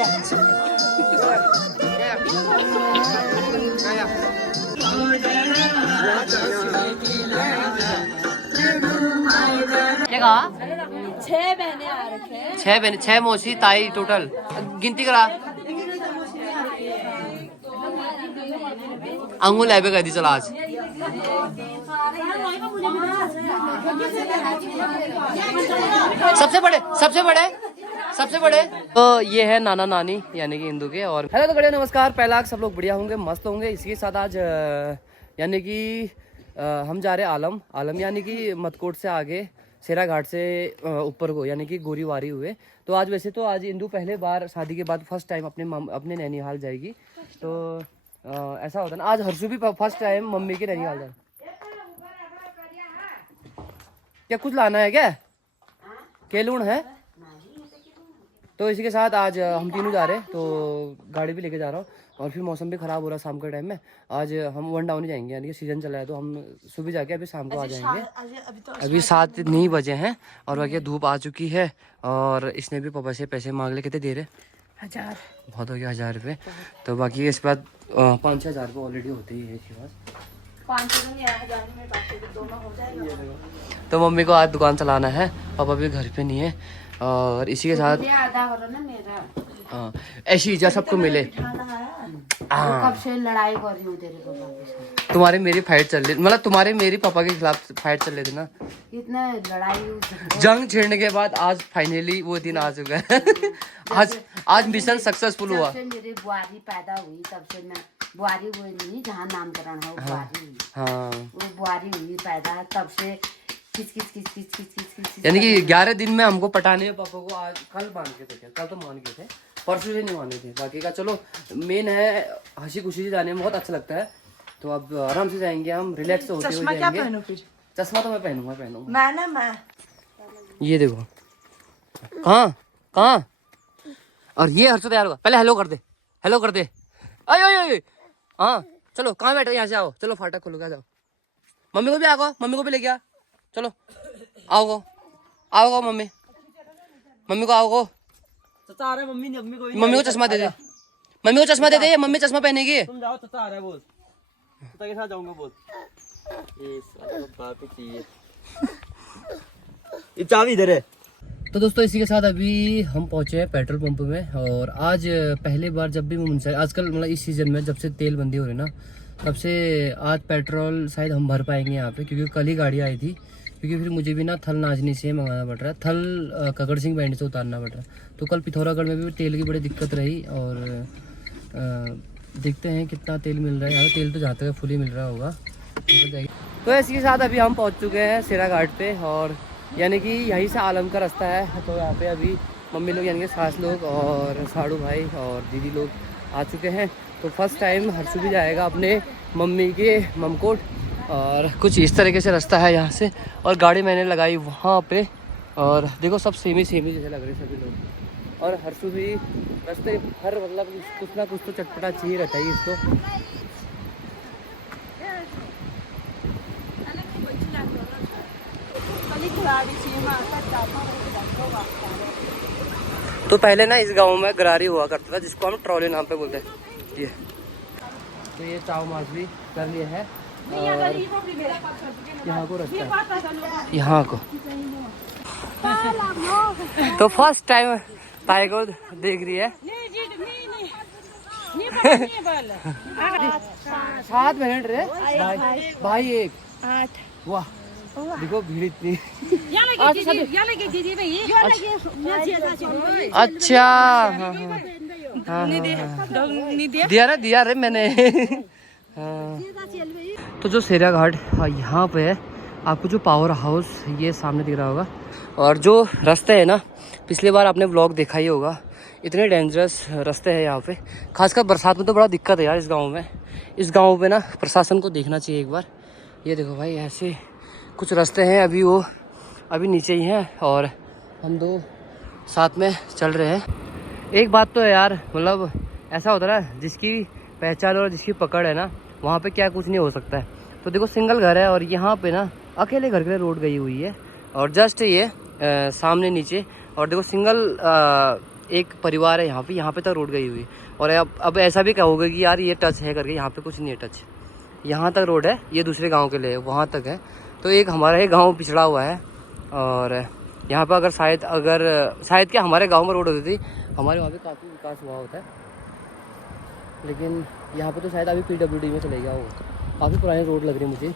क्या कहा? 6 बहनें आ रखे हैं। 6 बहनें, 6 मौसी ताई टोटल गिनती करा। अंगुल है कर दी चला आज। सबसे बड़े तो ये है नाना नानी यानी कि हिंदू के। और हेलो तो बढ़िया नमस्कार, पहला सब लोग बढ़िया होंगे, मस्त होंगे। इसी के साथ आज यानी कि हम जा रहे हैं आलम यानी कि मतकोट से आगे सेरा घाट से ऊपर को यानी कि गोरीवारी हुए। तो आज वैसे तो आज इंदू पहले बार शादी के बाद फर्स्ट टाइम अपने नैनीहाल जाएगी। तो ऐसा होता ना, आज हर्षु भी फर्स्ट टाइम मम्मी के नैनीहाल जाए। क्या कुछ लाना है क्या? केलून है तो इसी के साथ आज हम तीनों जा रहे हैं। तो गाड़ी भी लेके जा रहा हूँ और फिर मौसम भी ख़राब हो रहा है शाम के टाइम में। आज हम वन डाउन ही जाएंगे यानी कि सीजन चला है तो हम सुबह जाके अभी शाम को आ जाएंगे। अभी 7 बजे हैं और बाकी धूप आ चुकी है। और इसने भी पापा से पैसे मांग ले, कितने दे रहे? 1000। बहुत हो गया 1000 रुपये। तो बाकी इसके बाद 5-6 हज़ार रुपये ऑलरेडी होते ही है इसके पास। तो मम्मी को आज दुकान चलाना है, पापा भी घर पे नहीं है। और इसी के साथ हाँ ऐसी इज्जत सबको मिले। कब से लड़ाई कर रही हूँ तेरे पापा के साथ। तुम्हारी मेरी फाइट चल रही, मतलब तुम्हारे मेरी पापा के खिलाफ फाइट चल रही थी ना। इतना लड़ाई जंग छेड़ने के बाद आज फाइनली वो दिन आ चुका है। आज मिशन सक्सेसफुल हुआ। मेरी बुआरी पैदा हुई तब से मैं बुआरी हुई नहीं, जहाँ नामकरण है बुआरी। हाँ वो बुआरी हुई पैदा तब से यानी कि 11 दिन में हमको पटाने में पापा को आज कल मान के थे। कल तो मान के थे, परसों से नहीं माने थे। बाकी का चलो मेन है हंसी खुशी से जाने में बहुत अच्छा लगता है। तो अब आराम से जाएंगे हम, रिलैक्स होते हुए जाएंगे। चश्मा तो मैं पहनूंगा। मैं ये देखो कहाँ और ये हर्षो तैयार होगा। पहले हेलो कर दे हाँ चलो कहाँ बैठो, यहाँ से आओ। चलो फाटक खोलो, क्या जाओ। मम्मी को भी आओ, मम्मी को भी लेके आ। चलो आओ मम्मी को आओ। मम्मी को चश्मा दे दे, मम्मी चश्मा पहनेगी। तुम जाओ, चाचा आ रहा है बोल। चाचा के साथ जाऊंगा बोल। ये चाबी इधर है। तो दोस्तों इसी के साथ अभी हम पहुंचे हैं पेट्रोल पंप में। और आज पहली बार जब भी मुझसे आजकल मतलब इस सीजन में जब से तेल बंदी हो रही ना, तब से आज पेट्रोल शायद हम भर पाएंगे यहाँ पे, क्योंकि कल ही गाड़ी आई थी। क्योंकि फिर मुझे भी ना थल नाजनी से मंगाना पड़ रहा है, थल कगड़ सिंह बैंड से उतारना पड़ रहा है। तो कल पिथौरागढ़ में भी तेल की बड़ी दिक्कत रही। और देखते हैं कितना तेल मिल रहा है यहाँ। तेल तो जहाँ तक फुल ही मिल रहा होगा। तो इसी के साथ अभी हम पहुँच चुके हैं सेरा घाट पे। और यानी कि यहीं से आलम का रास्ता है। तो यहाँ पे अभी मम्मी लोग यानी कि सास लोग और साड़ू भाई और दीदी लोग आ चुके हैं। तो फर्स्ट टाइम हर्षु भी जाएगा अपने मम्मी के ममकोट। और कुछ इस तरीके से रास्ता है यहाँ से। और गाड़ी मैंने लगाई वहाँ पे और देखो सब सेम ही जैसे लग रहे सभी लोग। और हर्षु भी रास्ते हर मतलब कुछ ना कुछ तो चटपटा चाहिए रहता है इसको। तो पहले ना इस गांव में गरारी हुआ करता था जिसको हम ट्रॉली नाम पे बोलते हैं। ये तो ये चाव माछली कर लिए है। और यहाँ को रास्ता है, यहाँ को। तो फर्स्ट टाइम ताई को देख रही है। 7 मिनट रे भाई 1 8। वाह देखो भीड़ इतनी। अच्छा दिया रे मैंने। तो जो सेरा घाट यहाँ पे है, आपको जो पावर हाउस ये सामने दिख रहा होगा। और जो रास्ते है ना, पिछली बार आपने व्लॉग देखा ही होगा, इतने डेंजरस रास्ते हैं यहाँ पे। खासकर बरसात में तो बड़ा दिक्कत है यार इस गांव में। इस गांव पे ना प्रशासन को देखना चाहिए एक बार। ये देखो भाई ऐसे कुछ रास्ते हैं, अभी नीचे ही हैं और हम दो साथ में चल रहे हैं। एक बात तो है यार, मतलब ऐसा होता है ना, जिसकी पहचान और जिसकी पकड़ है ना, वहाँ पे क्या कुछ नहीं हो सकता है। तो देखो सिंगल घर है और यहाँ पे ना अकेले घर के लिए रोड गई हुई है। और जस्ट ये सामने नीचे और देखो सिंगल एक परिवार है यहाँ पे तक रोड गई हुई। और अब ऐसा भी कहोगे कि यार ये टच है करके, यहाँ पे कुछ नहीं है टच। यहाँ तक रोड है, ये दूसरे गांव के लिए वहाँ तक है। तो एक हमारा ही गांव पिछड़ा हुआ है। और यहाँ पर अगर शायद क्या हमारे गांव में रोड होती थी, हमारे वहाँ पे काफ़ी विकास हुआ होता है। लेकिन यहाँ पे तो शायद अभी PWD में चले गया होगा। काफ़ी पुरानी रोड लग रही है मुझे।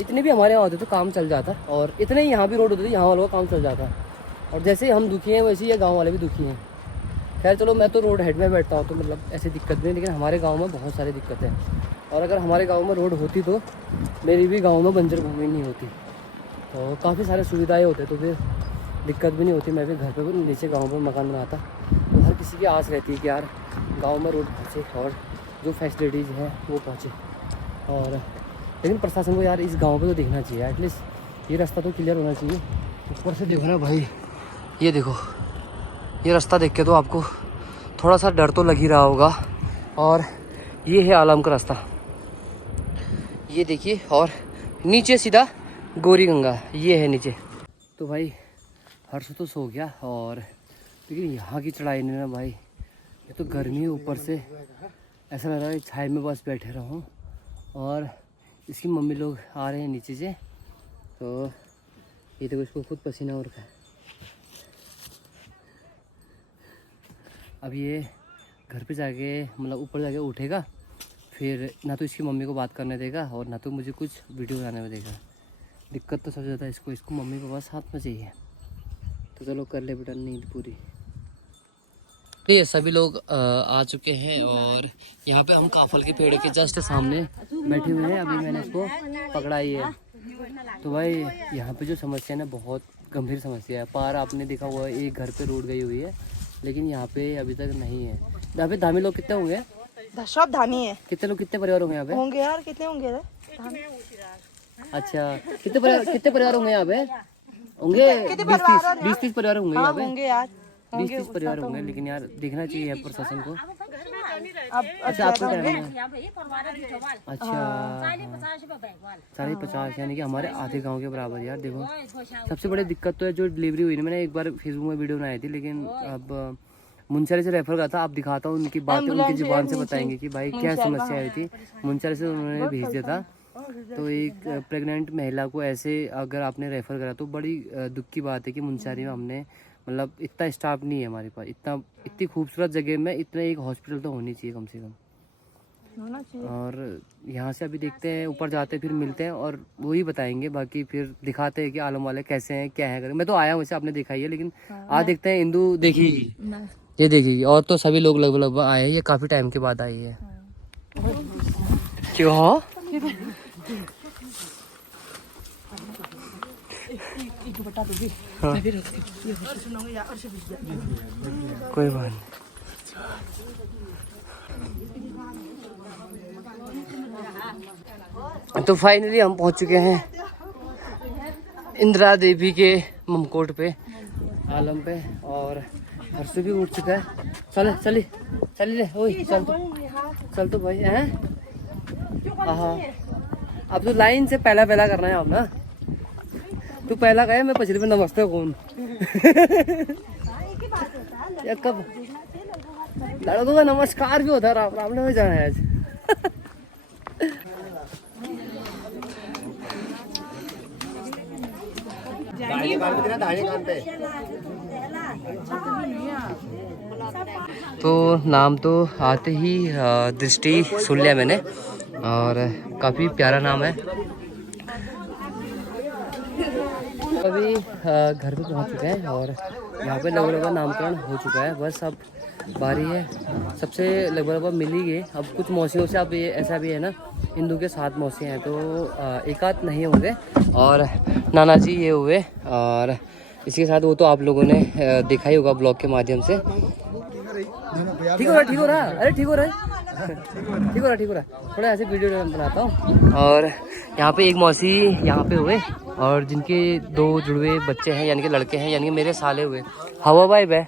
इतने भी हमारे यहाँ होते तो काम चल जाता, और इतने ही यहाँ भी रोड होते थे, यहाँ वालों का काम चल जाता। और जैसे हम दुखी हैं वैसे ये गाँव वाले भी दुखी हैं। खैर चलो, मैं तो रोड हेड में बैठता हूँ तो मतलब ऐसी दिक्कत नहीं, लेकिन हमारे गाँव में बहुत सारी दिक्कत है। और अगर हमारे गाँव में रोड होती तो मेरी भी गाँव में बंजर भूमि नहीं होती, तो काफ़ी सारे सुविधाएँ होते, तो फिर दिक्कत भी नहीं होती। मैं भी घर पे नीचे गाँव पर मकान बनाता। तो हर किसी की आस रहती है कि यार गाँव में रोड पहुँचे और जो फैसिलिटीज़ हैं वो पहुँचे। और लेकिन प्रशासन को यार इस गांव पे तो देखना चाहिए, एटलीस्ट ये रास्ता तो क्लियर होना चाहिए। ऊपर से देखो ना भाई, ये देखो, ये रास्ता देख के तो आपको थोड़ा सा डर तो लग ही रहा होगा। और ये है आलम का रास्ता, ये देखिए। और नीचे सीधा गौरी गंगा, ये है नीचे। तो भाई हर्ष तो सो गया, और लेकिन यहाँ की चढ़ाई ने ना भाई, ये तो गर्मी है, ऊपर से ऐसा लग रहा है छाए में बस बैठे रहूँ। और इसकी मम्मी लोग आ रहे हैं नीचे से, तो ये देखो इसको खुद पसीना हो रखा है। अब ये घर पे जाके मतलब ऊपर जाके उठेगा, फिर ना तो इसकी मम्मी को बात करने देगा और ना तो मुझे कुछ वीडियो बनाने में देगा। दिक्कत तो सबसे ज़्यादा इसको मम्मी पापा साथ में चाहिए। तो चलो कर ले बेटा नींद पूरी। तो ये सभी लोग आ चुके हैं, और यहाँ पे हम काफल के पेड़ के जस्ट सामने बैठे हुए हैं। अभी मैंने इसको पकड़ा ही है। तो भाई यहाँ पे जो समस्या है ना, बहुत गंभीर समस्या है। पार आपने देखा हुआ है, एक घर पे रोड गई हुई है, लेकिन यहाँ पे अभी तक नहीं है। यहाँ पे धामी लोग कितने होंगे? सब धामी है। कितने लोग, कितने परिवार होंगे यहाँ पे? होंगे यार, कितने होंगे? अच्छा, कितने परिवार होंगे यहाँ पे? होंगे 20-30 परिवार होंगे यहाँ पे। होंगे यार, 20-30 परिवार होंगे। लेकिन यार देखना चाहिए प्रशासन को। अब अच्छा, आपका टाइम है? अच्छा, 50, यानी कि हमारे आधे गांव के बराबर। यार देखो, सबसे बड़ी दिक्कत तो है जो डिलीवरी हुई ना। मैंने एक बार फेसबुक में वीडियो बनाई थी, लेकिन अब मुंशेरी से रेफर करा था। आप दिखाता हूँ उनकी बातें, उनकी जुबान से बताएंगे कि भाई क्या समस्या आई थी। मुंशेरी से उन्होंने भेज दिया था। तो एक प्रेग्नेंट महिला को ऐसे अगर आपने रेफ़र करा तो बड़ी दुख की बात है कि मुंशेरी में हमने मतलब इतना स्टाफ नहीं है हमारे पास। इतनी खूबसूरत जगह में इतना एक हॉस्पिटल तो होनी चाहिए कम से कम। और यहाँ से अभी देखते हैं, ऊपर जाते हैं, फिर मिलते हैं और वही बताएंगे। बाकी फिर दिखाते हैं कि आलम वाले कैसे हैं, क्या है करें। मैं तो आया हूँ, वैसे आपने देखा ही है, लेकिन आज देखते हैं। इंदु देखेगी, ये देखेगी, और तो सभी लोग लगभग आए हैं। ये काफ़ी टाइम के बाद आई है। क्यों? हाँ। कोई बात नहीं। तो फाइनली हम पहुंच चुके हैं इंदिरा देवी के ममकोट पे, आलम पे। और हर्षु भी उठ चुका है। चल ले, ओए चल तो भाई हैं। हाँ, अब तो लाइन से पहला करना है आप ना। तू पहला गया, मैं पछली पे नमस्ते कौन या कब लड़कों का नमस्कार भी होता है। राम राम ने जाना है आज। तो नाम तो आते ही दृष्टि सुन लिया मैंने, और काफ़ी प्यारा नाम है। अभी घर पे पहुंच चुके हैं और यहाँ पे लगभग नामकरण हो चुका है। बस अब बारी है, सबसे लगभग मिल ही गए। अब कुछ मौसियों से अब ये ऐसा भी है ना, इंदु के 7 मौसी हैं, तो एक आध नहीं होंगे। और नाना जी ये हुए, और इसके साथ वो तो आप लोगों ने देखा ही होगा ब्लॉग के माध्यम से। ठीक हो रहा अरे ठीक हो रहा थोड़ा ऐसे वीडियो बनाता हूँ। और यहाँ पे एक मौसी यहाँ पे हुए, और जिनके 2 जुड़वे बच्चे हैं, यानी कि लड़के हैं, यानी कि मेरे साले हुए। हवा भाई बे,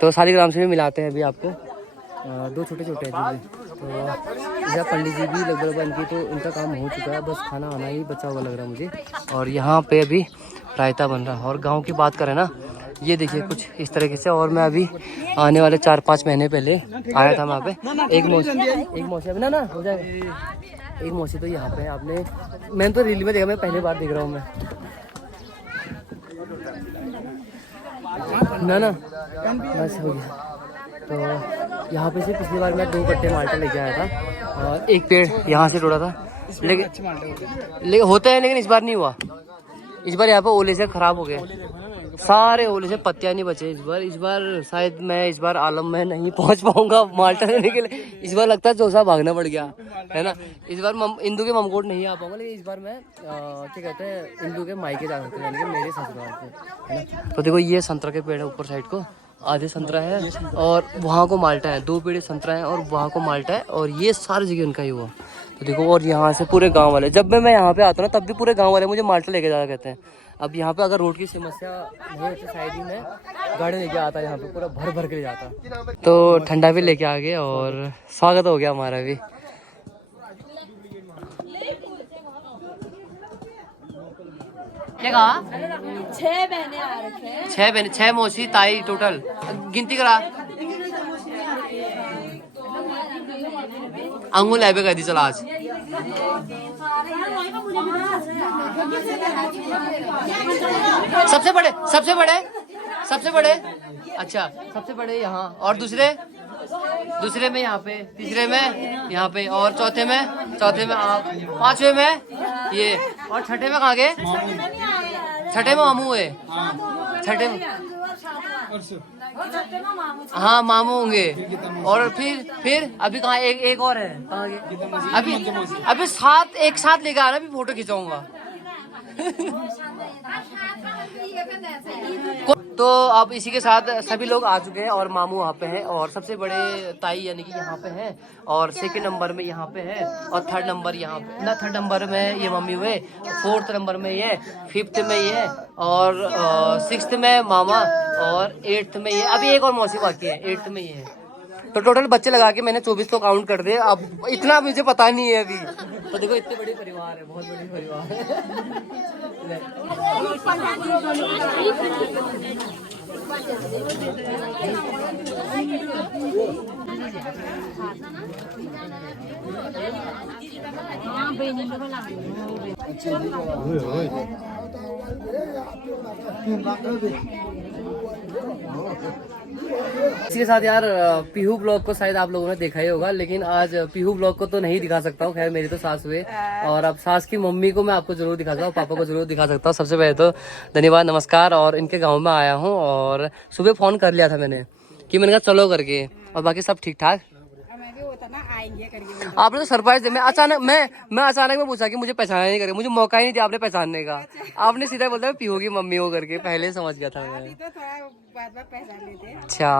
तो सालीग्राम से भी मिलाते हैं अभी आपको। 2 छोटे हैं जुड़वे। तो यहाँ पंडित जी भी लगभग इनकी तो उनका काम हो चुका है, बस खाना आना ही बचा हुआ लग रहा है मुझे। और यहाँ पे अभी रायता बन रहा है। और गाँव की बात करें ना, ये देखिए कुछ इस तरीके से। और मैं अभी आने वाले 4-5 महीने पहले आया था वहाँ पे। एक मौसी अभी ना हो जाएगा। एक मौसी तो यहाँ पे है, आपने मैंने तो रील में देखा, मैं पहली बार देख रहा हूँ मैं ना बस हो गया। तो यहाँ पे से पिछली बार मैं 2 कट्टे माल्टा लेके आया था और एक पेड़ यहाँ से तोड़ा था, लेकिन होता है, लेकिन इस बार नहीं हुआ। इस बार यहाँ पे ओले से खराब हो गए, सारे ओले से पत्तियाँ नहीं बचे इस बार शायद मैं इस बार आलम में नहीं पहुँच पाऊंगा माल्टा लेने के लिए। इस बार लगता है जोसा भागना पड़ गया है ना। इस बार इंदू के ममकोट नहीं आ पाऊंगा, लेकिन इस बार मैं क्या कहते हैं इंदू के मायके जा सकते हैं, यानी कि मेरे ससुराल पे, है ना। तो देखो ये संतरा के पेड़ है, ऊपर साइड को आधे संतरा है और वहाँ को माल्टा है, 2 पेड़ संतरा है और वहाँ को माल्टा है, और ये सारी जगह उनका ही हुआ। तो देखो, और यहाँ से पूरे गांव वाले, जब मैं यहाँ पे आता हूँ ना तब भी पूरे गांव वाले मुझे माल्टा लेके जाया कहते हैं। अब यहाँ पे अगर रोड की समस्या नहीं होती शायद ही मैं गाड़ी लेके आता, यहाँ पे पूरा भर भर के जाता। तो ठंडा भी लेके आ गए और स्वागत हो गया हमारा भी। क्या कहा? 6 बहनें आ रखे हैं। 6 बहनें, 6 मौसी ताई टोटल गिनती करा। अंगुल है कर दी चल आज। सबसे बड़े अच्छा, सबसे बड़े यहाँ, और दूसरे में यहाँ पे, तीसरे में यहाँ पे, और चौथे में आप, 5वें में ये, और छठे में कहाँ गए? छठे में मामू है, छठे में हाँ मामू होंगे। और फिर अभी कहाँ एक और है, कहाँ गए? अभी 7 एक साथ लेकर आना, अभी फोटो खिंचाऊंगा। तो अब इसी के साथ सभी लोग आ चुके हैं और मामू वहाँ पे हैं, और सबसे बड़े ताई यानी कि यहाँ पे हैं, और 2nd नंबर में यहाँ पे है, और 3rd नंबर यहाँ पे ना, 3rd नंबर में ये मम्मी हुए, 4th नंबर में ये, 5th में ये, और 6th में मामा, और 8th में ये। अभी एक और मौसी बाकी है, 8th में ये है। तो टोटल बच्चे लगा के मैंने 24 तो काउंट कर दिए, अब इतना मुझे पता नहीं है अभी। तो देखो इतने बड़े परिवार है, बहुत बड़े परिवार है। इसके साथ यार पीहू ब्लॉग को शायद आप लोगों ने देखा ही होगा, लेकिन आज पीहू ब्लॉग को तो नहीं दिखा सकता हूँ। खैर मेरी तो सास हुए, और अब सास की मम्मी को मैं आपको जरूर दिखा सकता हूँ, पापा को जरूर दिखा सकता हूँ। सबसे पहले तो धन्यवाद, नमस्कार। और इनके गाँव में आया हूँ, और सुबह फोन कर लिया था मैंने कि मैंने कहा चलो करके, और बाकी सब ठीक ठाक। आपने तो सरप्राइज दे, मैं अचानक में पूछा कि मुझे पहचाना नहीं करे, मुझे मौका ही नहीं दिया आपने पहचानने का। आपने सीधा बोलता पीहू की मम्मी हो करके, पहले समझ गया था मैं। अच्छा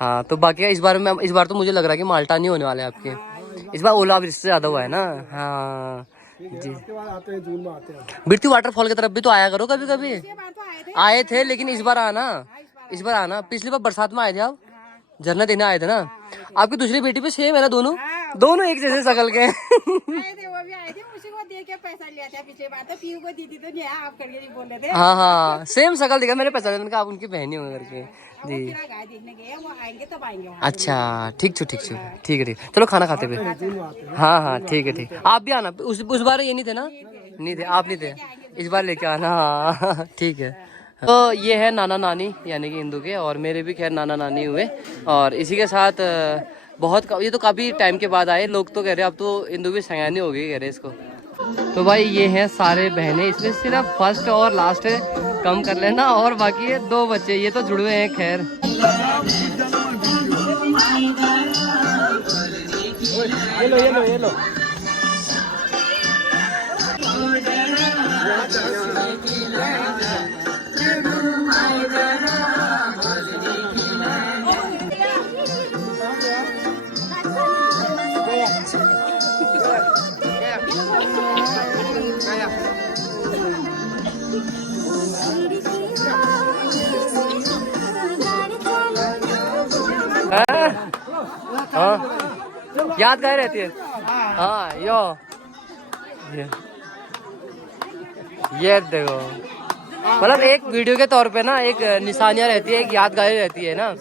हाँ, तो बाकी इस बार तो मुझे लग रहा है कि माल्टा नहीं होने वाले आपके, इस बार ओला से ज्यादा हुआ है ना। हाँ जी, बिरती वाटरफॉल की तरफ भी तो आया करो कभी कभी। आए थे, लेकिन इस बार आना, पिछली बार बरसात में आए थे आप, झरना देने आए थे ना। आपकी दूसरी बेटी पे सेम है ना, दोनों एक जैसे शकल के। हाँ सेम शकल दिखा, मैंने पहचाना, मैंने कहा आप उनकी बहनी होंगे करके जी। अच्छा ठीक है, चलो खाना खाते हुए। हाँ ठीक है। आप भी आना, उस बार ये नहीं थे ना, नहीं थे आप, नहीं थे, इस बार लेके आना। हाँ ठीक है। तो ये है नाना नानी यानी कि इंदू के, और मेरे भी खैर नाना नानी हुए। और इसी के साथ ये तो काफ़ी टाइम के बाद आए लोग, तो कह रहे अब तो इंदू भी सयानी हो गई कह रहे इसको। तो भाई ये हैं सारे बहनें, इसमें सिर्फ फर्स्ट और लास्ट है, कम कर लेना, और बाकी है 2 बच्चे, ये तो जुड़वे हैं खैर। ये लो हाँ यादगार रहती है। हाँ ये देखो मतलब एक वीडियो के तौर पे ना एक निशानियाँ रहती है, एक यादगारी रहती है ना,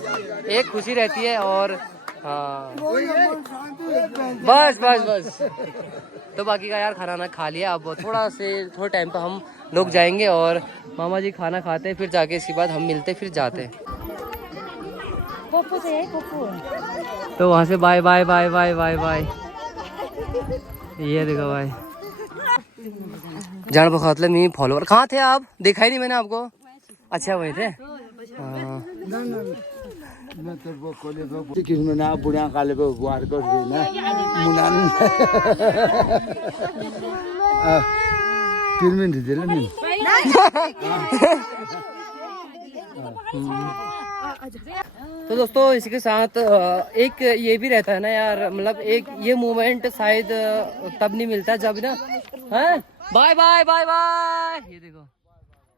एक खुशी रहती है। और हाँ बस बस बस। तो बाकी का यार खाना ना खा लिया, अब थोड़े टाइम पे हम लोग जाएंगे और मामा जी खाना खाते हैं, फिर जाके इसके बाद हम मिलते फिर जाते हैं। तो वहाँ से bye bye bye bye bye bye. ये देखो भाई जान बखातले में फॉलोवर कहाँ थे आप? देखा ही नहीं मैंने आपको। अच्छा वही थे। हाँ। किसमें बुढ़िया काले को गुआर कर देना मुनान 3 मिनट दे ले तो दोस्तों इसके साथ एक ये भी रहता है ना यार, मतलब एक ये मोमेंट शायद तब नहीं मिलता जब ना, हैं बाय बाय बाय बाय। ये देखो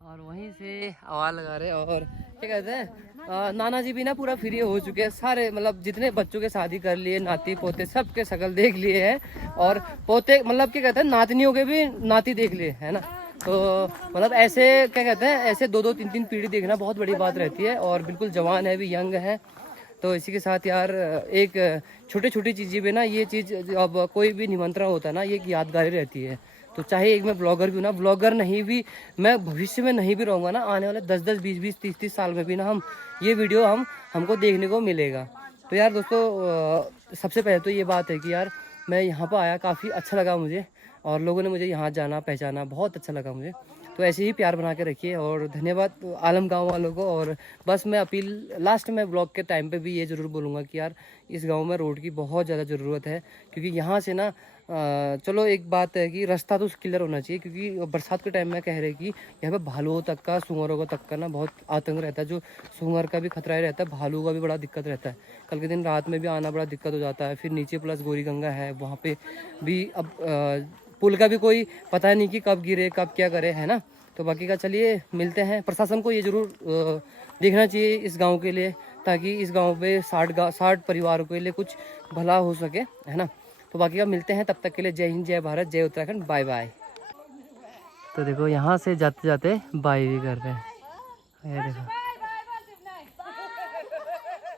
और वहीं से आवाज लगा रहे और क्या कहते हैं नाना जी भी ना पूरा फ्री हो चुके हैं सारे, मतलब जितने बच्चों के शादी कर लिए, नाती पोते सबके शकल देख लिए हैं और पोते मतलब क्या कहते हैं नातनियों के भी नाती देख लिए है ना। तो मतलब ऐसे क्या कहते हैं ऐसे 2-2 3-3 पीढ़ी देखना बहुत बड़ी बात रहती है और बिल्कुल जवान है भी, यंग है। तो इसी के साथ यार एक छोटी छोटी चीज़ें भी ना, ये चीज़ अब कोई भी निमंत्रण होता है ना ये एक यादगारी रहती है। तो चाहे एक मैं ब्लॉगर भी हूँ ना, ब्लॉगर नहीं भी मैं भविष्य में नहीं भी रहूँगा ना, आने वाले 10-10 20-20 30-30 साल में भी ना हम ये वीडियो हमको देखने को मिलेगा। तो यार दोस्तों सबसे पहले तो ये बात है कि यार मैं यहाँ पर आया, काफ़ी अच्छा लगा मुझे और लोगों ने मुझे यहाँ जाना पहचाना, बहुत अच्छा लगा मुझे। तो ऐसे ही प्यार बना के रखिए और धन्यवाद आलम गांव वालों को। और बस मैं अपील लास्ट में ब्लॉग के टाइम पे भी ये ज़रूर बोलूँगा कि यार इस गांव में रोड की बहुत ज़्यादा ज़रूरत है, क्योंकि यहाँ से ना चलो एक बात है कि रास्ता तो क्लियर होना चाहिए, क्योंकि बरसात के टाइम में कह रहे कि यहाँ पे भालुओं तक का, सूअरों को तक का ना बहुत आतंक रहता है, जो सूअर का भी खतरा रहता है, भालू का भी बड़ा दिक्कत रहता है। कल के दिन रात में भी आना बड़ा दिक्कत हो जाता है। फिर नीचे प्लस गौरी गंगा है, वहाँ पे भी अब पुल का भी कोई पता नहीं कि कब गिरे कब क्या करे है ना। तो बाकी का चलिए मिलते हैं। प्रशासन को ये ज़रूर देखना चाहिए इस गांव के लिए, ताकि इस गांव पे 60 परिवारों के लिए कुछ भला हो सके है ना। तो बाकी का मिलते हैं, तब तक के लिए जय हिंद, जय भारत, जय उत्तराखंड, बाय बाय। तो देखो यहाँ से जाते जाते बाय भी कर रहे हैं, ये देखो।